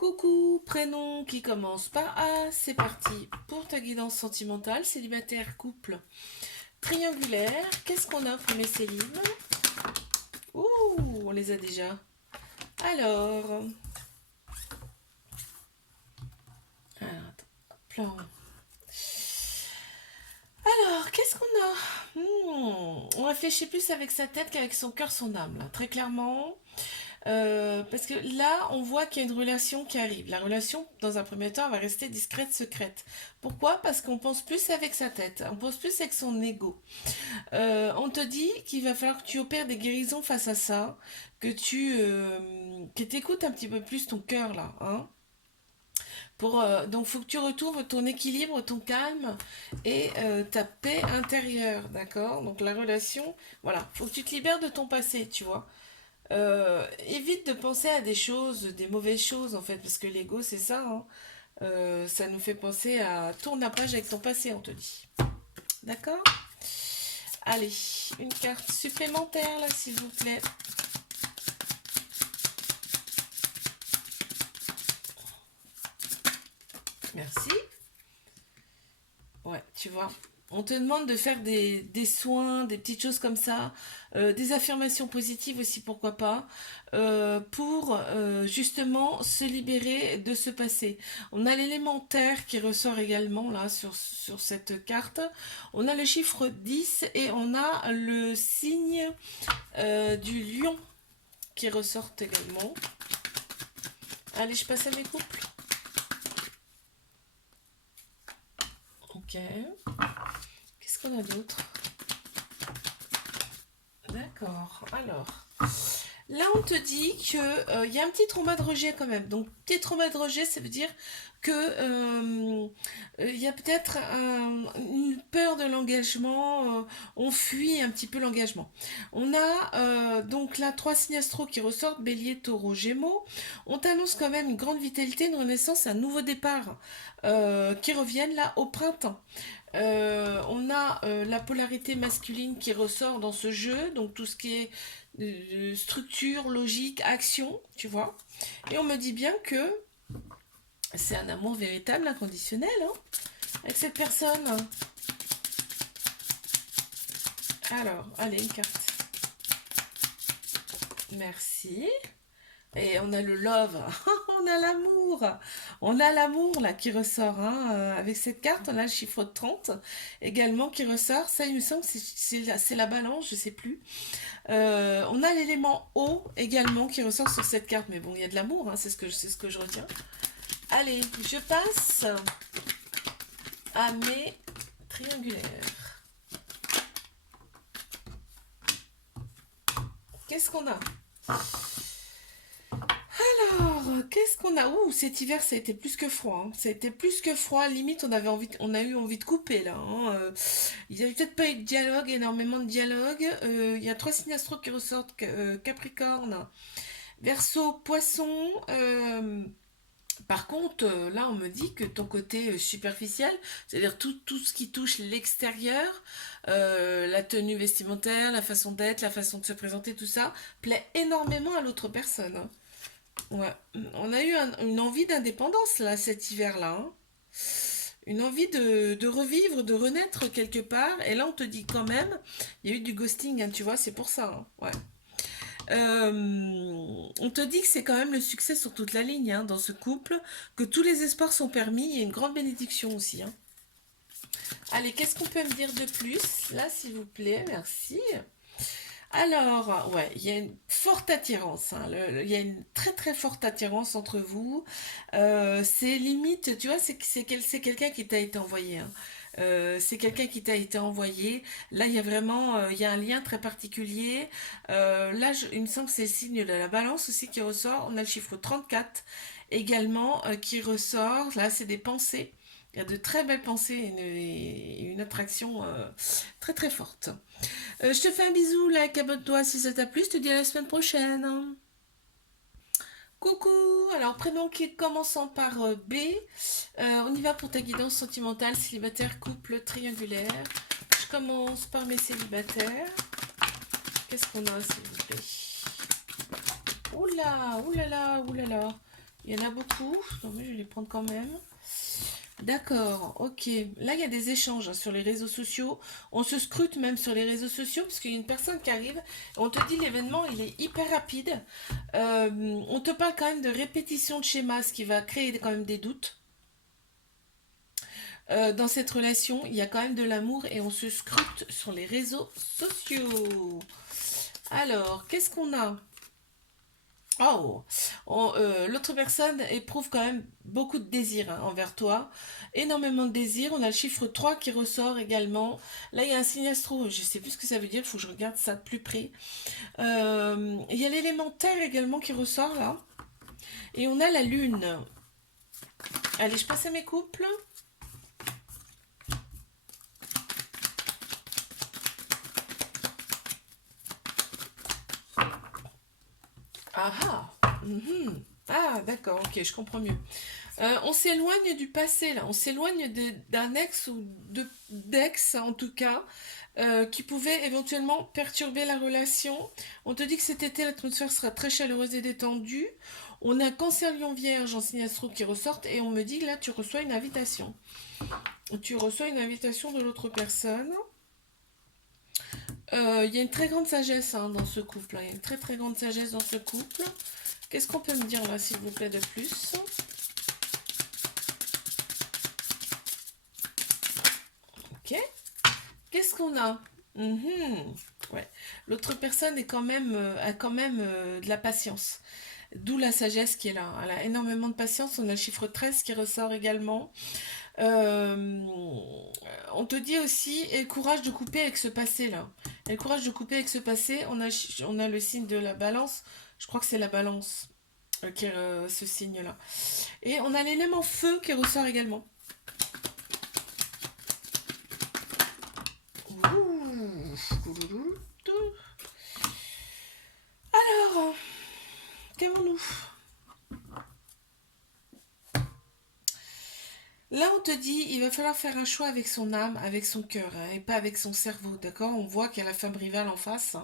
Coucou, prénom qui commence par A, c'est parti pour ta guidance sentimentale, célibataire, couple, triangulaire. Qu'est-ce qu'on a pour les célibes? Ouh, on les a déjà. Alors, plan. Alors, qu'est-ce qu'on a? On réfléchit plus avec sa tête qu'avec son cœur, son âme, là, très clairement. Parce que là, on voit qu'il y a une relation qui arrive. La relation, dans un premier temps, va rester discrète, secrète. Pourquoi? Parce qu'on pense plus avec sa tête, on pense plus avec son ego. On te dit qu'il va falloir que tu opères des guérisons face à ça, que t'écoutes un petit peu plus ton cœur là, hein. Donc, faut que tu retrouves ton équilibre, ton calme et ta paix intérieure, d'accord? Donc, la relation, voilà, faut que tu te libères de ton passé, tu vois. Évite de penser à des choses, des mauvaises choses en fait, parce que l'ego c'est ça, hein. Ça nous fait penser à tourne la page avec ton passé, on te dit. D'accord? Allez, une carte supplémentaire là, s'il vous plaît. Merci. Ouais, tu vois. On te demande de faire des soins, des petites choses comme ça, des affirmations positives aussi, pourquoi pas, pour justement se libérer de ce passé. On a l'élément terre qui ressort également là sur cette carte. On a le chiffre 10 et on a le signe du lion qui ressort également. Allez, je passe à mes couples. Ok. Qu'est-ce qu'on a d'autre? D'accord. Alors, là, on te dit que il y a un petit trauma de rejet quand même. Donc, petit trauma de rejet, ça veut dire que il y a peut-être une peur de l'engagement. On fuit un petit peu l'engagement. On a donc là trois signes astro qui ressortent, Bélier, Taureau, Gémeaux. On t'annonce quand même une grande vitalité, une renaissance, un nouveau départ qui reviennent là au printemps. On a la polarité masculine qui ressort dans ce jeu, donc tout ce qui est structure, logique, action, tu vois. Et on me dit bien que c'est un amour véritable, inconditionnel, hein, avec cette personne. Alors, allez, une carte. Merci. Et on a le love, on a l'amour, on a l'amour là qui ressort, hein. Avec cette carte, on a le chiffre 30 également qui ressort. Ça, il me semble que c'est la balance, je sais plus. On a l'élément eau également qui ressort sur cette carte, mais bon, il y a de l'amour, hein, c'est ce que je retiens. Allez, je passe à mes triangulaires. Qu'est-ce qu'on a? Alors, qu'est-ce qu'on a? Ouh, cet hiver, ça a été plus que froid, hein. Ça a été plus que froid. Limite, on a eu envie de couper là, hein. Il n'y avait peut-être pas eu de dialogue, énormément de dialogue. Il y a trois signes astro qui ressortent, Capricorne, Verseau, Poisson. Par contre, là, on me dit que ton côté superficiel, c'est-à-dire tout ce qui touche l'extérieur, la tenue vestimentaire, la façon d'être, la façon de se présenter, tout ça, plaît énormément à l'autre personne, hein. Ouais, on a eu une envie d'indépendance là cet hiver-là, hein. Une envie de revivre, de renaître quelque part. Et là, on te dit quand même, il y a eu du ghosting, hein, tu vois, c'est pour ça, hein. Ouais. On te dit que c'est quand même le succès sur toute la ligne, hein, dans ce couple, que tous les espoirs sont permis. Il y a une grande bénédiction aussi, hein. Allez, qu'est-ce qu'on peut me dire de plus là, s'il vous plaît? Merci. Alors, ouais, il y a une forte attirance, hein. Il y a une très très forte attirance entre vous. C'est limite, tu vois, c'est quelqu'un qui t'a été envoyé, hein. C'est quelqu'un qui t'a été envoyé. Là, il y a vraiment, il y a un lien très particulier. Là, il me semble que c'est le signe de la balance aussi qui ressort. On a le chiffre 34 également qui ressort. Là, c'est des pensées. Il y a de très belles pensées et une attraction très très forte. Je te fais un bisou, like, abonne-toi si ça t'a plu, je te dis à la semaine prochaine. Coucou, alors prénom qui commençant par B. On y va pour ta guidance sentimentale, célibataire, couple, triangulaire. Je commence par mes célibataires. Qu'est-ce qu'on a s'il vous plaît? Oula, oulala, oulala. Il y en a beaucoup. Donc, je vais les prendre quand même. D'accord, ok. Là, il y a des échanges hein, sur les réseaux sociaux. On se scrute même sur les réseaux sociaux parce qu'il y a une personne qui arrive. On te dit l'événement, il est hyper rapide. On te parle quand même de répétition de schémas, ce qui va créer quand même des doutes. Dans cette relation, il y a quand même de l'amour et on se scrute sur les réseaux sociaux. Alors, qu'est-ce qu'on a? Oh, l'autre personne éprouve quand même beaucoup de désir hein, envers toi. Énormément de désir. On a le chiffre 3 qui ressort également. Là, il y a un signe astro. Je sais plus ce que ça veut dire. Il faut que je regarde ça de plus près. Il y a l'élémentaire également qui ressort là. Et on a la lune. Allez, je passe à mes couples. Ah ah. Mhm. Ah, d'accord, ok, je comprends mieux. On s'éloigne du passé, là. On s'éloigne d'un ex ou d'ex, en tout cas, qui pouvait éventuellement perturber la relation. On te dit que cet été, l'atmosphère sera très chaleureuse et détendue. On a un cancer lion vierge en signe astro qui ressortent et on me dit que là, tu reçois une invitation. Tu reçois une invitation de l'autre personne. Il y a une très grande sagesse hein, dans ce couple. Il y a une très très grande sagesse dans ce couple. Qu'est-ce qu'on peut me dire là, s'il vous plaît, de plus? Ok. Qu'est-ce qu'on a? Mhm. Ouais. L'autre personne est quand même, a quand même de la patience. D'où la sagesse qui est là. Elle a énormément de patience. On a le chiffre 13 qui ressort également. Euh, on te dit aussi, et le courage de couper avec ce passé-là. Et le courage de couper avec ce passé, on a le signe de la balance. Je crois que c'est la balance qui est ce signe-là. Et on a l'élément feu qui ressort également. Ouh. Alors, qu'avons-nous? Là, on te dit, il va falloir faire un choix avec son âme, avec son cœur, hein, et pas avec son cerveau, d'accord? On voit qu'il y a la femme rivale en face.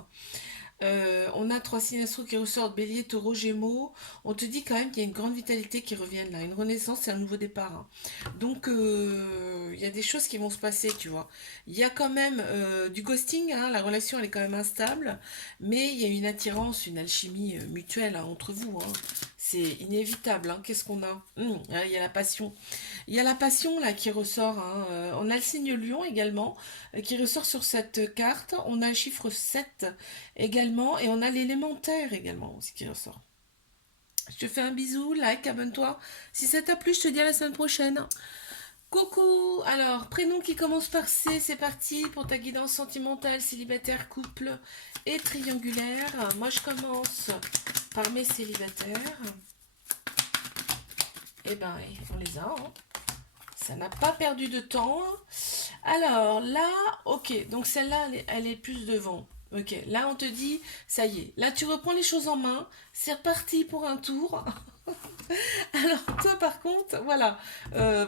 On a trois signes astro qui ressortent, Bélier, Taureau, Gémeaux. On te dit quand même qu'il y a une grande vitalité qui revient là, une renaissance et un nouveau départ, hein. Donc, il y a des choses qui vont se passer, tu vois. Il y a quand même du ghosting, hein, la relation elle est quand même instable, mais il y a une attirance, une alchimie mutuelle hein, entre vous, hein. C'est inévitable, hein. Qu'est-ce qu'on a? Il y a la passion. Il y a la passion là qui ressort, hein. On a le signe lion également qui ressort sur cette carte. On a le chiffre 7 également et on a l'élémentaire également aussi qui ressort. Je te fais un bisou, like, abonne-toi. Si ça t'a plu, je te dis à la semaine prochaine. Coucou. Alors, prénom qui commence par C, c'est parti pour ta guidance sentimentale, célibataire, couple et triangulaire. Moi, je commence par mes célibataires. Eh ben, on les a, hein. Ça n'a pas perdu de temps. Alors là, ok, donc celle-là, elle est plus devant. Ok, là on te dit, ça y est, là tu reprends les choses en main, c'est reparti pour un tour. Alors toi par contre, voilà,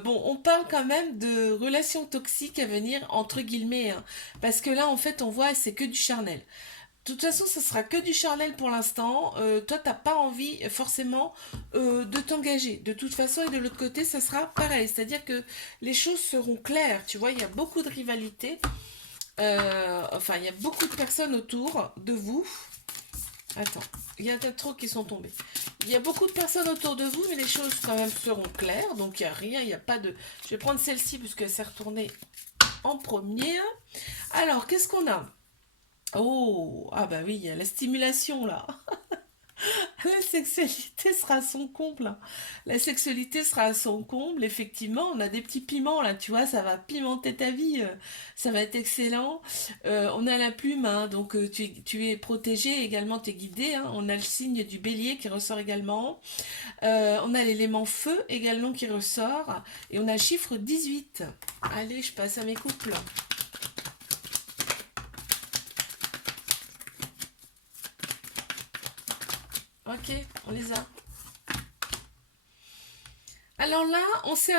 bon, on parle quand même de relations toxiques à venir, entre guillemets, hein, parce que là en fait on voit c'est que du charnel. De toute façon, ça sera que du charnel pour l'instant. Toi, t'as pas envie forcément de t'engager. De toute façon, et de l'autre côté, ça sera pareil. C'est-à-dire que les choses seront claires. Tu vois, il y a beaucoup de rivalité. Enfin, il y a beaucoup de personnes autour de vous. Attends, il y a peut-être trop qui sont tombés. Il y a beaucoup de personnes autour de vous, mais les choses quand même seront claires. Donc, il n'y a rien, il n'y a pas de... Je vais prendre celle-ci puisque c'est retourné en premier. Alors, qu'est-ce qu'on a? Oh, ah bah oui, il y a la stimulation là. La sexualité sera à son comble. La sexualité sera à son comble, effectivement. On a des petits piments là, tu vois, ça va pimenter ta vie. Ça va être excellent. On a la plume, hein, donc tu es protégé, également tu es guidé, hein. On a le signe du bélier qui ressort également. On a l'élément feu également qui ressort. Et on a le chiffre 18. Allez, je passe à mes couples. Ok, on les a. Alors là, on s'est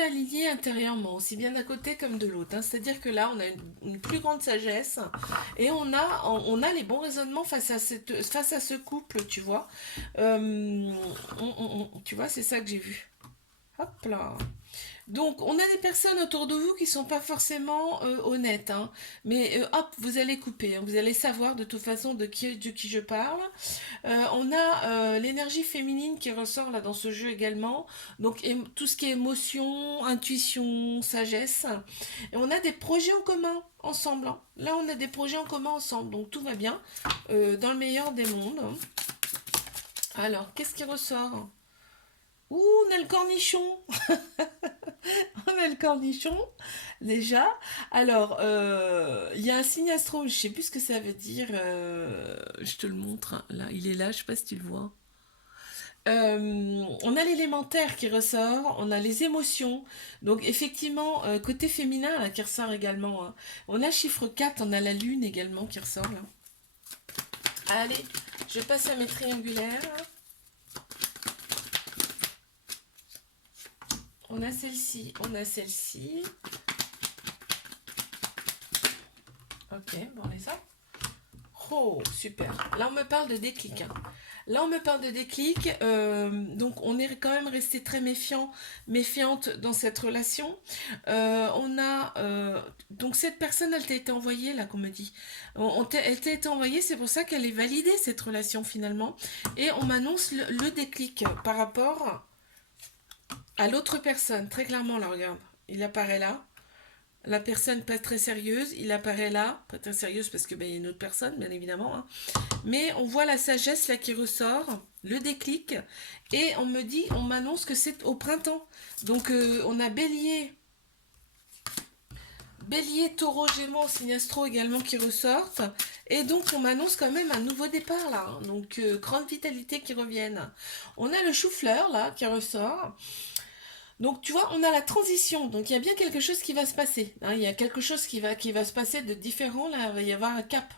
aligné intérieurement, aussi bien d'un côté comme de l'autre, hein. C'est-à-dire que là, on a une plus grande sagesse et on a les bons raisonnements face à ce couple, tu vois. Tu vois, c'est ça que j'ai vu. Hop là. Donc, on a des personnes autour de vous qui sont pas forcément honnêtes, hein. Mais hop, vous allez couper, hein. Vous allez savoir de toute façon de qui je parle. On a l'énergie féminine qui ressort là dans ce jeu également. Donc, tout ce qui est émotion, intuition, sagesse. Et on a des projets en commun ensemble, hein. Là, on a des projets en commun ensemble. Donc, tout va bien dans le meilleur des mondes. Alors, qu'est-ce qui ressort? Ouh, on a le cornichon. On a le cornichon, déjà. Alors, il y a un signe astro, je sais plus ce que ça veut dire. Je te le montre, hein. Là, il est là, je sais pas si tu le vois. On a l'élémentaire qui ressort, on a les émotions. Donc, effectivement, côté féminin là, qui ressort également, hein. On a le chiffre 4, on a la lune également qui ressort là. Allez, je passe à mes triangulaires. On a celle-ci, on a celle-ci. Ok, bon, les ça. Oh, super. Là, on me parle de déclic, hein. Là, on me parle de déclic. Donc, on est quand même resté très méfiante dans cette relation. Donc, cette personne, elle t'a été envoyée, là, qu'on me dit. Elle t'a été envoyée, c'est pour ça qu'elle est validée, cette relation, finalement. Et on m'annonce le déclic par rapport à l'autre personne. Très clairement, là, regarde. Il apparaît là. La personne pas très sérieuse, il apparaît là, pas très sérieuse parce que ben, il y a une autre personne, bien évidemment, hein. Mais on voit la sagesse là qui ressort, le déclic, et on m'annonce que c'est au printemps. Donc on a Bélier, Taureau, Gémeaux, Signe Astro également qui ressortent, et donc on m'annonce quand même un nouveau départ là, hein. Donc grande vitalité qui revienne. On a le chou-fleur là qui ressort. Donc tu vois, on a la transition, donc il y a bien quelque chose qui va se passer, hein. Il y a quelque chose qui va se passer de différent, là, il va y avoir un cap.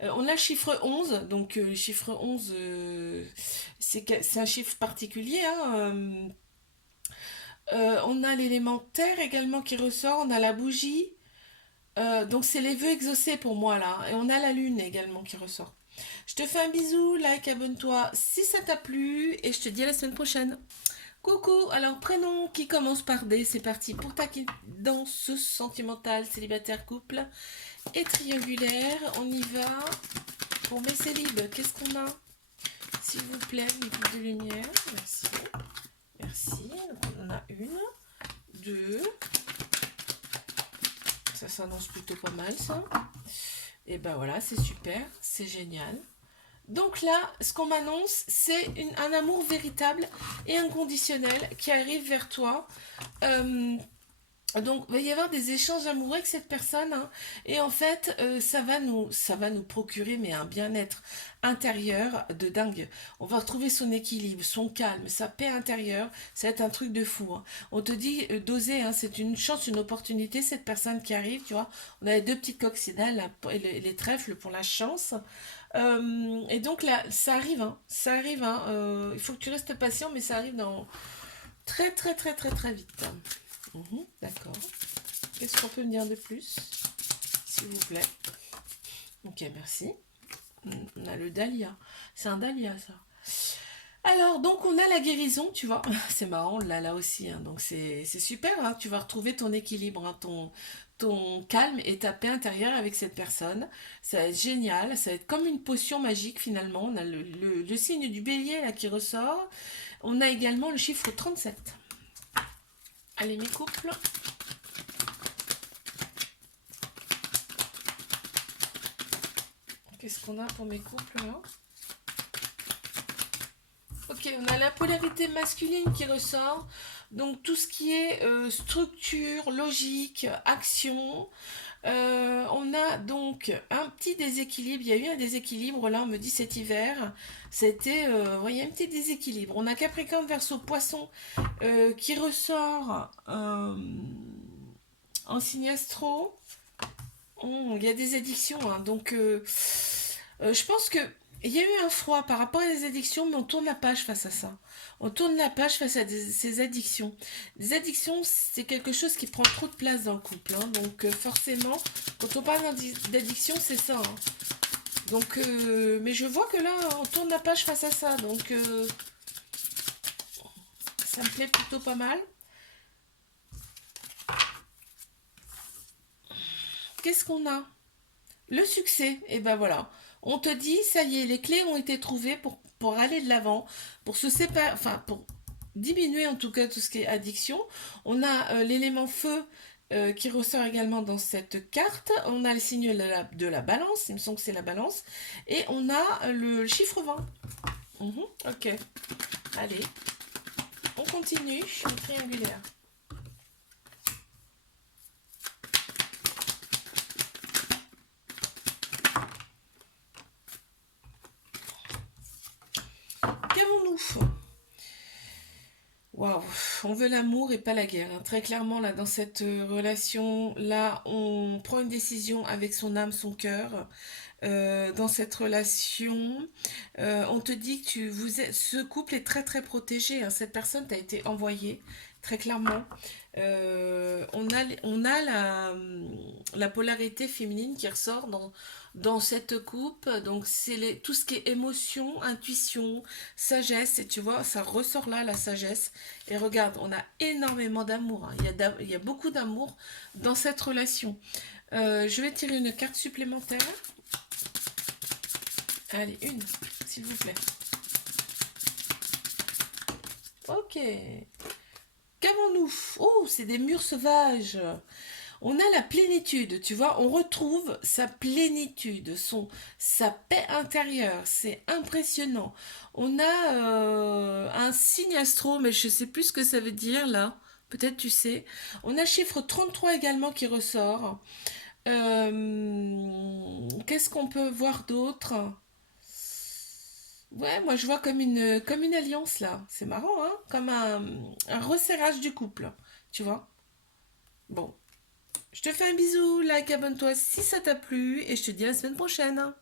On a le chiffre 11, donc le chiffre 11, c'est un chiffre particulier, hein. On a l'élément terre également qui ressort, on a la bougie, donc c'est les vœux exaucés pour moi là, et on a la lune également qui ressort. Je te fais un bisou, like, abonne-toi si ça t'a plu, et je te dis à la semaine prochaine. Coucou, alors prénom qui commence par D, c'est parti pour ta danse sentimentale, célibataire, couple et triangulaire. On y va pour mes célibes. Qu'est-ce qu'on a? S'il vous plaît, une goutte de lumière. Merci. Merci. Donc on en a une, deux. Ça s'annonce plutôt pas mal ça. Et ben voilà, c'est super, c'est génial. Donc là, ce qu'on m'annonce, c'est un amour véritable et inconditionnel qui arrive vers toi. Euh, donc, il va y avoir des échanges amoureux avec cette personne, hein. Et en fait, ça va nous procurer mais un bien-être intérieur de dingue. On va retrouver son équilibre, son calme, sa paix intérieure. Ça va être un truc de fou, hein. On te dit d'oser, hein, c'est une chance, une opportunité, cette personne qui arrive, tu vois. On a les deux petites coccinelles là, et les trèfles pour la chance. Et donc là, ça arrive, hein, ça arrive, hein. Il faut que tu restes patient, mais ça arrive dans très très très très très vite. D'accord. Qu'est-ce qu'on peut me dire de plus, s'il vous plaît? Ok, merci. On a le dahlia. C'est un dahlia, ça. Alors, donc, on a la guérison, tu vois. C'est marrant, là aussi, hein. Donc, c'est super, hein. Tu vas retrouver ton équilibre, hein, ton calme et ta paix intérieure avec cette personne. Ça va être génial. Ça va être comme une potion magique, finalement. On a le signe du bélier, là, qui ressort. On a également le chiffre 37. Allez, mes couples. Qu'est-ce qu'on a pour mes couples là? Ok, on a la polarité masculine qui ressort. Donc tout ce qui est structure, logique, action. On a donc un petit déséquilibre. Il y a eu un déséquilibre là, on me dit cet hiver. C'était, il y a un petit déséquilibre. On a Capricorne, Verseau, Poisson qui ressort en signe astro. Il y a des addictions, hein. Donc je pense que Il y a eu un froid par rapport à les addictions, mais on tourne la page face à ça. On tourne la page face à ces addictions. Les addictions, c'est quelque chose qui prend trop de place dans le couple, hein. Donc forcément, quand on parle d'addiction, c'est ça, hein. Donc, mais je vois que là, on tourne la page face à ça. Donc, ça me plaît plutôt pas mal. Qu'est-ce qu'on a? Le succès. Et ben voilà. On te dit, ça y est, les clés ont été trouvées pour aller de l'avant, pour se séparer, enfin, pour diminuer en tout cas tout ce qui est addiction. On a l'élément feu qui ressort également dans cette carte. On a le signe de la balance, il me semble que c'est la balance. Et on a le chiffre 20. Ok, allez, on continue en triangulaire. Qu'avons-nous? Waouh, on veut l'amour et pas la guerre, hein. Très clairement, là, dans cette relation, là, on prend une décision avec son âme, son cœur. Dans cette relation, on te dit que ce couple est très très protégé, hein. Cette personne t'a été envoyée, très clairement. On a la polarité féminine qui ressort dans cette coupe. Donc, c'est tout ce qui est émotion, intuition, sagesse. Et tu vois, ça ressort là, la sagesse. Et regarde, on a énormément d'amour, hein. Il y a beaucoup d'amour dans cette relation. Je vais tirer une carte supplémentaire. Allez, une, s'il vous plaît. Ok. Qu'avons-nous? Oh, c'est des murs sauvages. On a la plénitude, tu vois, on retrouve sa plénitude, sa paix intérieure, c'est impressionnant. On a un signe astro, mais je sais plus ce que ça veut dire là, peut-être tu sais. On a chiffre 33 également qui ressort. Qu'est-ce qu'on peut voir d'autre? Ouais, moi je vois comme une alliance là. C'est marrant, hein? Comme un resserrage du couple, tu vois? Bon, je te fais un bisou, like, abonne-toi si ça t'a plu et je te dis à la semaine prochaine.